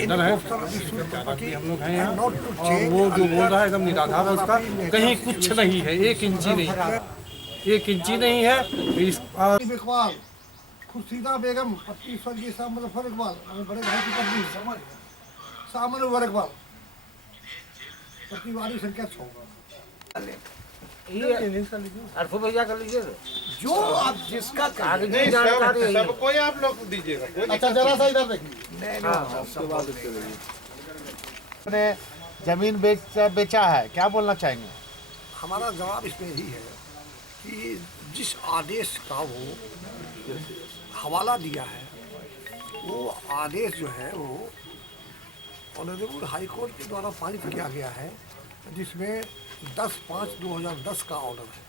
Holder है, हम लोग हैं यहाँ। और वो जो बोल रहा है एकदम निराधार है, उसका कहीं कुछ नहीं है, 1 इंची नहीं है, 1 इंची नहीं है। इकबाल, खुर्शीदा बेगम, पत्नी स्वर्गीय शाह मुजफ्फर इकबाल, बड़े भाई की पत्नी शामल इकबाल, परिवार संख्या 6। अर्फू भैया कर लीजिए जो आप जिसका कागजी जानकारी है। सबको ही आप लोग दीजिएगा। अच्छा जरा सा इधर देखिए। अपने जमीन बेचा है, क्या बोलना चाहेंगे? हमारा जवाब इसमें यही है कि जिस आदेश का वो हवाला दिया है, वो आदेश जो है वो ऑनरेबल हाई कोर्ट के द्वारा पारित किया गया है, जिसमें 10/5/2010 का ऑर्डर है।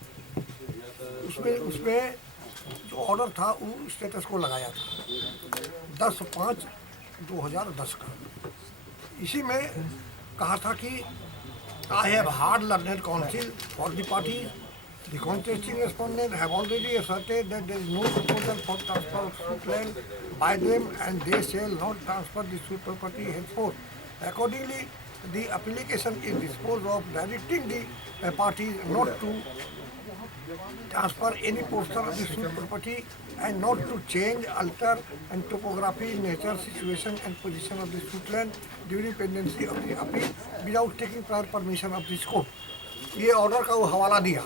उसमें जो ऑर्डर था वो स्टेटस को लगाया था 10/5/2010 का। इसी में कहा था कि I have hard learned council for the party, the contesting respondent have already asserted that there is no proposal for transfer of suit land by them and they shall not transfer the suit property henceforth. Accordingly, the application is disposed of directing the parties not to transfer any portion of the suit property and not to change, alter and topography, nature, situation and position of the suit land during pendency of the appeal without taking prior permission of this court. ये order का वो हवाला दिया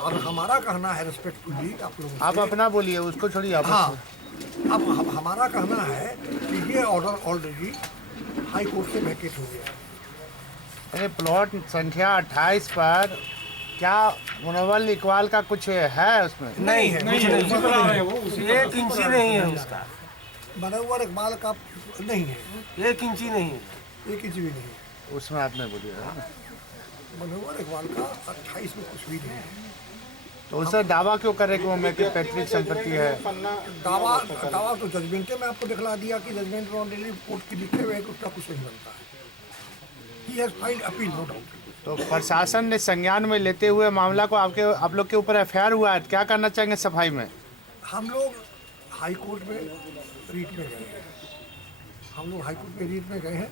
और हमारा कहना है respectfully आप लोगों आप अपना बोलिए, उसको छोड़िए आप। हाँ, अब हमारा कहना है कि ये ऑर्डर ऑलरेडी हाई कोर्ट से वैकेट हो गया। अरे प्लॉट संख्या 28 पर क्या मुनव्वल इकबाल का कुछ है उसमें? नहीं है, नहीं है, 1 इंची नहीं है उसका। मुनव्वल इकबाल का नहीं है, 1 इंची नहीं है, 1 इंच भी नहीं है। उसमें आपने बोलिए मुनव्वल इकबाल का 28 में कुछ भी नहीं है। तो उससे दावा क्यों करे कि वो मेरी पैतृक संपत्ति है? दावा तो जजमेंटे में आपको दिखला दिया कि जजमेंट में ऑलरेडी कोर्ट के लिखे हुए उसका कुछ नहीं बनता है। He has filed appeal, no doubt. तो प्रशासन ने संज्ञान में लेते हुए मामला को आप लोग के ऊपर एफआईआर हुआ है, क्या करना चाहेंगे सफाई में? हम लोग हाई कोर्ट में रीट में गए हैं, हम लोग हाई कोर्ट में रीट में गए हैं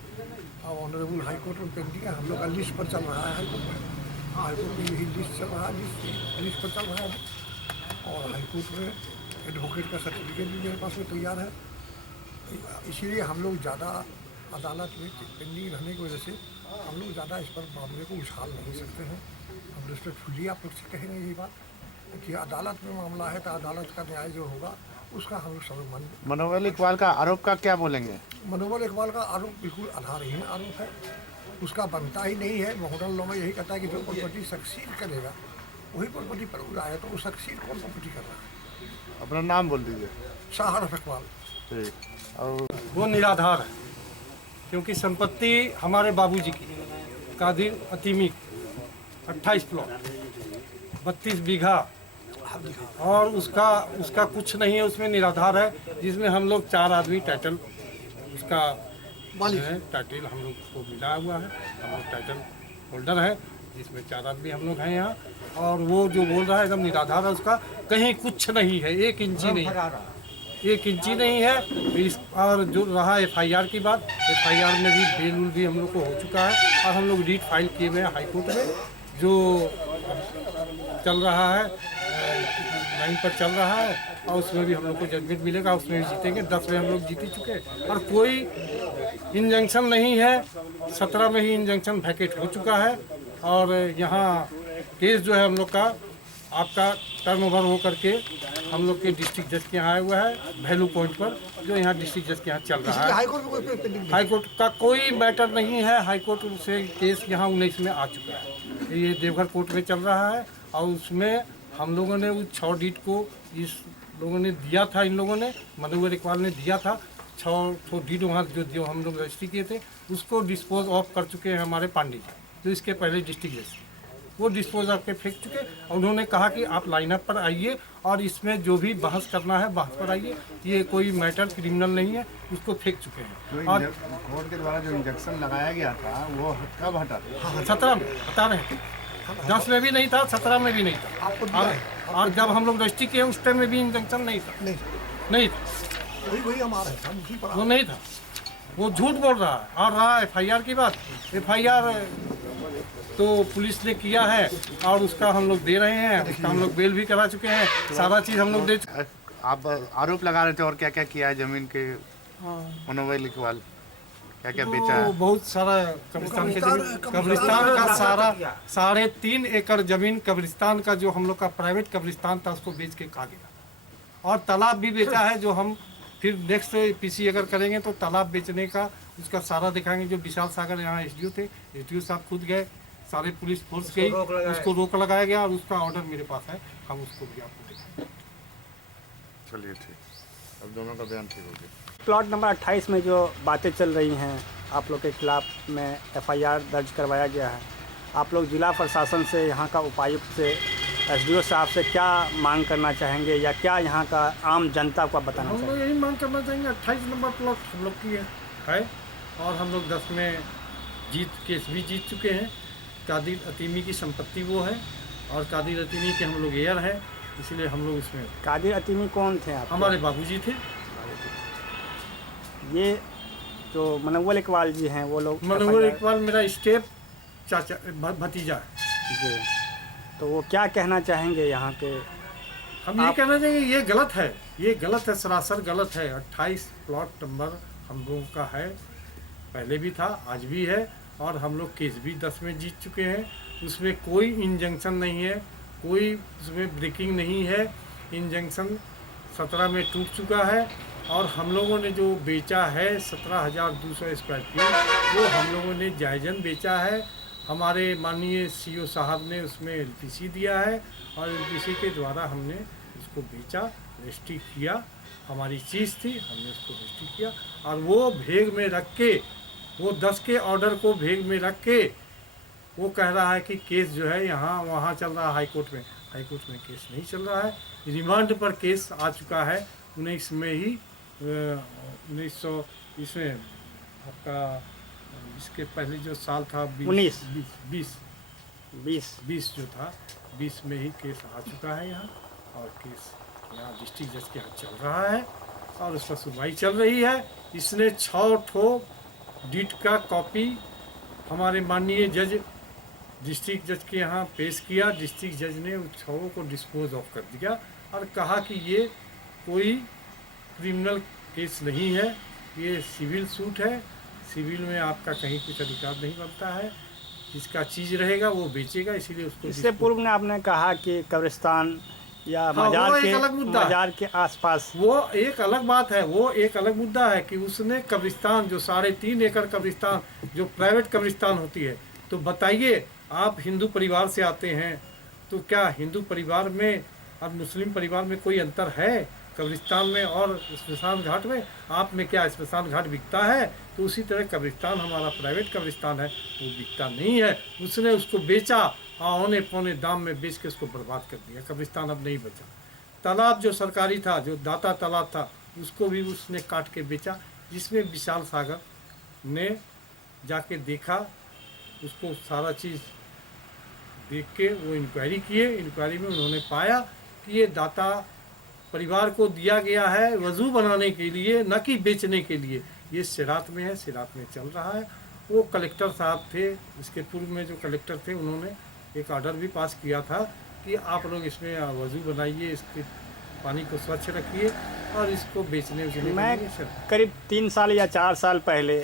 और ऑनरेबल हाई कोर्ट में पेंडिंग है। हम लोग का लिस्ट पर चल रहा है हाई कोर्ट में। हाँ, हाई कोर्ट में यही लिस्ट चल रहा है, लिस्ट पर चल रहा है और हाई कोर्ट में एडवोकेट का सर्टिफिकेट भी मेरे पास में तैयार है। इसीलिए हम लोग ज़्यादा अदालत में पेंडिंग रहने की वजह से हम लोग ज़्यादा इस पर मामले को उछाल नहीं सकते हैं। हम रिस्पेक्टफुली आप लोग से कहेंगे यही बात कि अदालत में मामला है तो अदालत का न्याय जो होगा उसका हम लोग सब मुनव्वल इकबाल का आरोप का क्या बोलेंगे? मुनव्वल इकबाल का आरोप बिल्कुल आधारहीन आरोप है, उसका बनता ही नहीं है। मॉडल लॉ में यही कहता है कि जो प्रॉपर्टी सक्सीड करेगा वही प्रॉपर्टी पर उड़ा है, तो वो सक्सीड कौन प्रॉपर्टी कर रहा है? अपना नाम बोल दीजिए। शाह इकबाल। ठीक। और वो निराधार है क्योंकि संपत्ति हमारे बाबूजी की कादिर अतीमी 28 प्लॉट 32 बीघा और उसका कुछ नहीं है, उसमें निराधार है, जिसमें हम लोग 4 आदमी टाइटल उसका है, टाइटल हम लोग को मिला हुआ है, हम लोग टाइटल होल्डर है, जिसमें 4 आदमी हम लोग हैं यहाँ। और वो जो बोल रहा है एकदम निराधार है, उसका कहीं कुछ नहीं है, 1 इंची नहीं, 1 इंची नहीं है। और जो रहा एफआईआर की बात, एफआईआर में भी बेल भी हम लोग को हो चुका है और हम लोग रीट फाइल किए हुए हैं हाई कोर्ट में, जो चल रहा है, लाइन पर चल रहा है और उसमें भी हम लोग को जजमेंट मिलेगा, उसमें भी जीतेंगे। 10 में हम लोग जीत चुके हैं और कोई इंजंक्शन नहीं है। 17 में ही इंजंक्शन वैकेट हो चुका है और यहाँ केस जो है हम लोग का आपका टर्न ओवर हो करके हम लोग के डिस्ट्रिक्ट जज के यहाँ आया हुआ है वैल्यू पॉइंट पर, जो यहाँ डिस्ट्रिक्ट जज के यहाँ चल रहा है। हाई कोर्ट का कोई मैटर नहीं है, हाई कोर्ट से केस यहाँ 19 में आ चुका है, ये देवघर कोर्ट में चल रहा है और उसमें हम लोगों ने उस 6 डीड को इस लोगों ने दिया था, इन लोगों ने मुनव्वल इकबाल ने दिया था 6 डीड वहाँ जो हम लोग रजिस्ट्री किए थे, उसको डिस्पोज ऑफ कर चुके हैं हमारे पांडे जी, जो इसके पहले डिस्ट्रिक्ट जज, वो डिस्पोज ऑफ के फेंक चुके और उन्होंने कहा कि आप लाइनअप पर आइए और इसमें जो भी बहस करना है बहस पर आइए, ये कोई मैटर क्रिमिनल नहीं है, उसको फेंक चुके हैं। तो और कोर्ट के द्वारा जो इंजेक्शन लगाया गया था वो कब हटा? हाँ, 17 में बता रहे हैं, 10 में भी नहीं था, 17 में भी नहीं था और जब हम लोग रजिस्ट्री किए उस टाइम में भी इंजेक्शन नहीं था, नहीं था, वही हमारा है, वो नहीं था। वो झूठ बोल रहा है। और रहा FIR की बात, FIR तो पुलिस ने किया है और उसका हम लोग दे रहे हैं, उसका हम लोग बेल भी करा चुके हैं, सारा चीज़ हम लोग दे चुके हैं। आप आरोप लगा रहे थे और क्या क्या किया है जमीन के मनोहर लिखवाल, क्या क्या बेचा वो है? बहुत सारा कब्रिस्तान के जमीन, कब्रिस्तान का सारा 3.5 एकड़ जमीन कब्रिस्तान का जो हम लोग का प्राइवेट कब्रिस्तान था उसको बेच के खा गया। और तालाब भी बेचा है, जो हम फिर नेक्स्ट PC अगर करेंगे तो तालाब बेचने का उसका सारा दिखाएंगे। जो विशाल सागर यहाँ SDO थे, SDO साहब खुद गए, सारे पुलिस फोर्स गई, उसको रोक लगाया गया और उसका ऑर्डर मेरे पास है, हम उसको भी आपको दिखाएंगे। चलिए ठीक, अब दोनों का बयान ठीक हो गया। प्लॉट नंबर 28 में जो बातें चल रही हैं आप लोग के खिलाफ में FIR दर्ज करवाया गया है, आप लोग जिला प्रशासन से, यहाँ का उपायुक्त से, SDO साहब से क्या मांग करना चाहेंगे या क्या यहाँ का आम जनता को आप बताना हम चाहेंगे? लोग यही मांग करना चाहेंगे, 28 नंबर प्लॉट हम लोग की है और हम लोग 10 में केस भी जीत चुके हैं। कादिर अतीमी की संपत्ति वो है और कादिर अतीमी के हम लोग एयर हैं, इसलिए हम लोग इसमें। कादिर अतीमी कौन थे आप? हमारे बाबूजी थे। ये जो मनोहर इकबाल जी हैं वो लोग मनोहर इकबाल मेरा स्टेप चाचा भतीजा है। जी, तो वो क्या कहना चाहेंगे यहाँ के? हम ये कहना चाहेंगे ये गलत है, ये गलत है, सरासर गलत है। 28 प्लॉट नंबर हम लोगों का है, पहले भी था, आज भी है और हम लोग केस भी 10 में जीत चुके हैं। उसमें कोई इंजंक्शन नहीं है, कोई उसमें ब्रेकिंग नहीं है। इंजंक्शन 17 में टूट चुका है और हम लोगों ने जो बेचा है 17,200 स्क्वायर फीट, वो हम लोगों ने जायज़न बेचा है। हमारे माननीय CO साहब ने उसमें LPC दिया है और LPC के द्वारा हमने उसको बेचा, रजिस्ट्री किया, हमारी चीज़ थी, हमने उसको रजिस्ट्री किया और वो भेग में रख के, वो 10 के ऑर्डर को भेग में रख के वो कह रहा है कि केस जो है यहाँ वहाँ चल रहा है हाई कोर्ट में। हाई कोर्ट में केस नहीं चल रहा है, रिमांड पर केस आ चुका है 19 में ही 1900 इसमें आपका इसके पहले जो साल था 20 जो था 20 में ही केस आ चुका है यहाँ और केस यहाँ डिस्ट्रिक्ट जज के यहाँ चल रहा है और उस पर सुनवाई चल रही है। इसने 6 ठो डीट का कॉपी हमारे माननीय जज डिस्ट्रिक्ट जज के यहाँ पेश किया। डिस्ट्रिक्ट जज ने उन 6 को डिस्पोज ऑफ कर दिया और कहा कि ये कोई क्रिमिनल केस नहीं है, ये सिविल सूट है, सिविल में आपका कहीं कुछ अधिकार नहीं बनता है, जिसका चीज़ रहेगा वो बेचेगा, इसीलिए उसको। इससे पूर्व में आपने कहा कि कब्रिस्तान या मजार के आसपास, वो एक अलग बात है, वो एक अलग मुद्दा है कि उसने कब्रिस्तान जो 3.5 एकड़ कब्रिस्तान जो प्राइवेट कब्रिस्तान होती है, तो बताइए आप हिंदू परिवार से आते हैं तो क्या हिंदू परिवार में और मुस्लिम परिवार में कोई अंतर है? कब्रिस्तान में और स्मशान घाट में आप में क्या स्मशान घाट बिकता है? तो उसी तरह कब्रिस्तान हमारा प्राइवेट कब्रिस्तान है, वो बिकता नहीं है। उसने उसको बेचा, औने पौने दाम में बेच के उसको बर्बाद कर दिया, कब्रिस्तान अब नहीं बचा। तालाब जो सरकारी था, जो दाता तालाब था, उसको भी उसने काट के बेचा, जिसमें विशाल सागर ने जाके देखा, उसको सारा चीज़ देख के वो इंक्वायरी किए। इंक्वायरी में उन्होंने पाया कि ये दाता परिवार को दिया गया है वजू बनाने के लिए, न कि बेचने के लिए। ये सिरात में है, सिरात में चल रहा है। वो कलेक्टर साहब थे, इसके पूर्व में जो कलेक्टर थे, उन्होंने एक ऑर्डर भी पास किया था कि आप लोग इसमें वजू बनाइए, इसके पानी को स्वच्छ रखिए और इसको बेचने के लिए। मैं करीब 3 साल या 4 साल पहले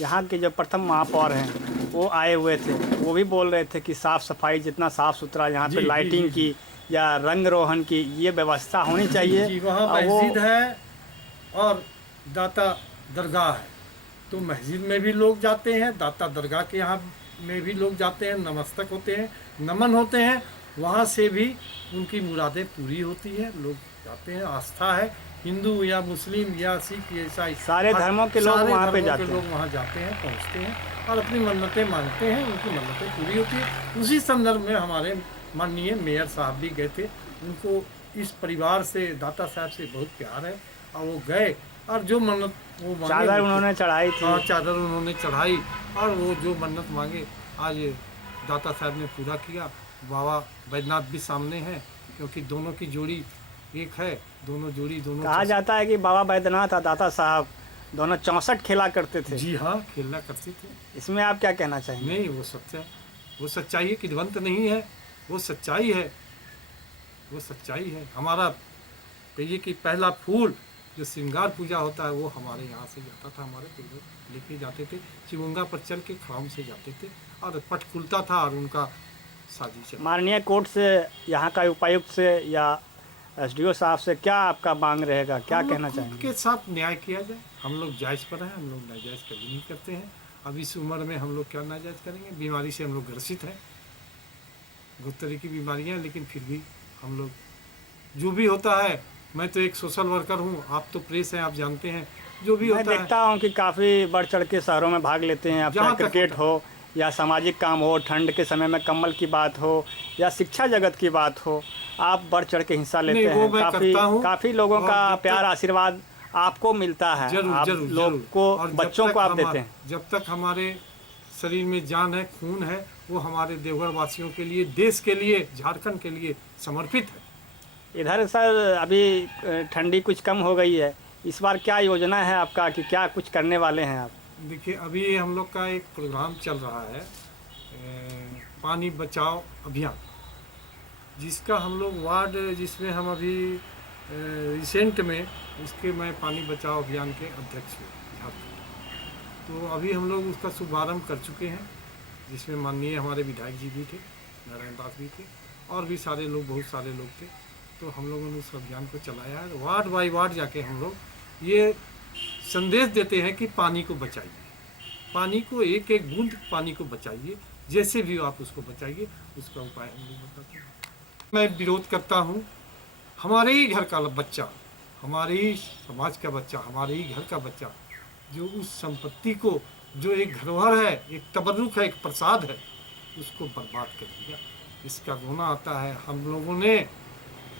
यहाँ के जो प्रथम महापौर हैं वो आए हुए थे, वो भी बोल रहे थे कि साफ़ सफाई, जितना साफ़ सुथरा यहाँ पे लाइटिंग की या रंग रोहन की ये व्यवस्था होनी चाहिए। जी, वहाँ मस्जिद है और दाता दरगाह है, तो मस्जिद में भी लोग जाते हैं, दाता दरगाह के यहाँ में भी लोग जाते हैं, नमस्तक होते हैं, नमन होते हैं, वहाँ से भी उनकी मुरादें पूरी होती है, लोग जाते हैं। आस्था है, हिंदू या मुस्लिम या सिख ईसाई, सारे धर्मों के लोग वहाँ पे जाते हैं। लोग वहाँ जाते हैं, पहुँचते हैं और अपनी मन्नतें मांगते हैं, उनकी मन्नतें पूरी होती है। उसी संदर्भ में हमारे माननीय मेयर साहब भी गए थे, उनको इस परिवार से, दाता साहब से बहुत प्यार है और वो गए और जो मन्नत वो मांगे, चादर उन्होंने चढ़ाई थी। हाँ, चादर उन्होंने चढ़ाई और वो जो मन्नत मांगे आज दाता साहब ने पूरा किया। बाबा बैद्यनाथ भी सामने हैं, क्योंकि दोनों की जोड़ी एक है, दोनों जोड़ी दोनों। कहा जाता है कि बाबा बैद्यनाथ और दाता साहब दोनों 64 खेला करते थे। जी हाँ, खेलना करते थे। इसमें आप क्या कहना चाहेंगे? नहीं, वो सच्चाई है, किदवंत नहीं है, वो सच्चाई है, वो सच्चाई है। हमारा कहिए कि पहला फूल जो श्रृंगार पूजा होता है वो हमारे यहाँ से जाता था, हमारे पूर्वज लेके जाते थे, चिमुंगा पर चल के खड़ाम से जाते थे और पट खुलता था और उनका शादी चलता। माननीय कोर्ट से, यहाँ का उपायुक्त से या एसडीओ साहब से क्या आपका मांग रहेगा, क्या कहना चाहेंगे? के साथ न्याय किया जाए। हम लोग जायज़ पर हैं, हम लोग नाजायज़ कभी नहीं करते हैं। अब इस उम्र में हम लोग क्या नाजायज़ करेंगे? बीमारी से हम लोग ग्रसित हैं, बहुत तरह की बीमारियाँ, लेकिन फिर भी हम लोग जो भी होता है, मैं तो एक सोशल वर्कर हूँ, आप तो प्रेस हैं, आप जानते हैं जो भी मैं होता है। देखता हूँ कि काफ़ी बढ़ चढ़ के शहरों में भाग लेते हैं, अब चाहे जहाँ तक क्रिकेट होता हो या सामाजिक काम हो, ठंड के समय में कम्बल की बात हो या शिक्षा जगत की बात हो, आप बढ़ चढ़ के हिस्सा लेते नहीं, वो हैं। मैं काफ़ी करता हूँ। काफ़ी लोगों और का जब तक- प्यार आशीर्वाद आपको मिलता है, जरूर आप जरूर लोग जरूर। को, और जब बच्चों तक को आप हमारे- देते हैं। जब तक हमारे शरीर में जान है, खून है, वो हमारे देवघर वासियों के लिए, देश के लिए, झारखंड के लिए समर्पित है। इधर सर अभी ठंडी कुछ कम हो गई है, इस बार क्या योजना है आपका कि क्या कुछ करने वाले हैं आप? देखिए, अभी हम लोग का एक प्रोग्राम चल रहा है, पानी बचाओ अभियान, जिसका हम लोग वार्ड, जिसमें हम अभी रिसेंट में इसके मैं पानी बचाओ अभियान के अध्यक्ष हूँ झारखंड। तो अभी हम लोग उसका शुभारंभ कर चुके हैं, जिसमें माननीय हमारे विधायक जी भी थे, नारायण दास भी थे, और भी सारे लोग, बहुत सारे लोग थे। तो हम लोगों ने उस अभियान को चलाया है। वार्ड बाई वार्ड जाके हम लोग ये संदेश देते हैं कि पानी को बचाइए, पानी को, एक एक बूंद पानी को बचाइए, जैसे भी आप उसको बचाइए, उसका उपाय हम लोग बताते हैं। मैं विरोध करता हूँ, हमारे ही घर का बच्चा, हमारे ही समाज का बच्चा, हमारे ही घर का बच्चा जो उस संपत्ति को, जो एक धरोहर है, एक तबर्रुक है, एक प्रसाद है, उसको बर्बाद कर दिया। इसका रोना आता है। हम लोगों ने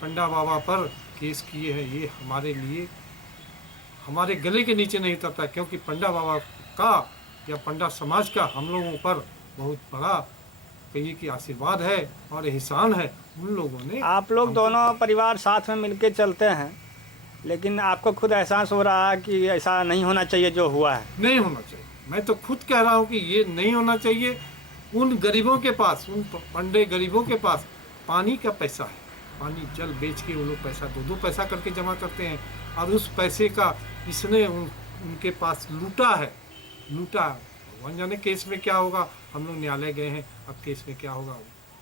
पंडा बाबा पर केस किए हैं, ये हमारे लिए, हमारे गले के नीचे नहीं उतरता, क्योंकि पंडा बाबा का या पंडा समाज का हम लोगों पर बहुत बड़ा कहिए कि आशीर्वाद है और एहसान है। उन लोगों ने, आप लोग दोनों परिवार साथ में मिलके चलते हैं, लेकिन आपको खुद एहसास हो रहा है कि ऐसा नहीं होना चाहिए जो हुआ है? नहीं होना चाहिए। मैं तो खुद कह रहा हूँ कि ये नहीं होना चाहिए। उन गरीबों के पास, उन पंडे गरीबों के पास पानी का पैसा है, पानी जल बेच के वो लोग पैसा, दो दो पैसा करके जमा करते हैं, और उस पैसे का इसने उनके पास लूटा है, लूटा। भगवान जाने केस में क्या होगा। हम लोग न्यायालय गए हैं, अब केस में क्या होगा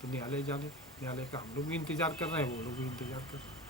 तो न्यायालय जाने, न्यायालय का हम लोग भी इंतजार कर रहे हैं, वो लोग भी इंतजार कर रहे हैं।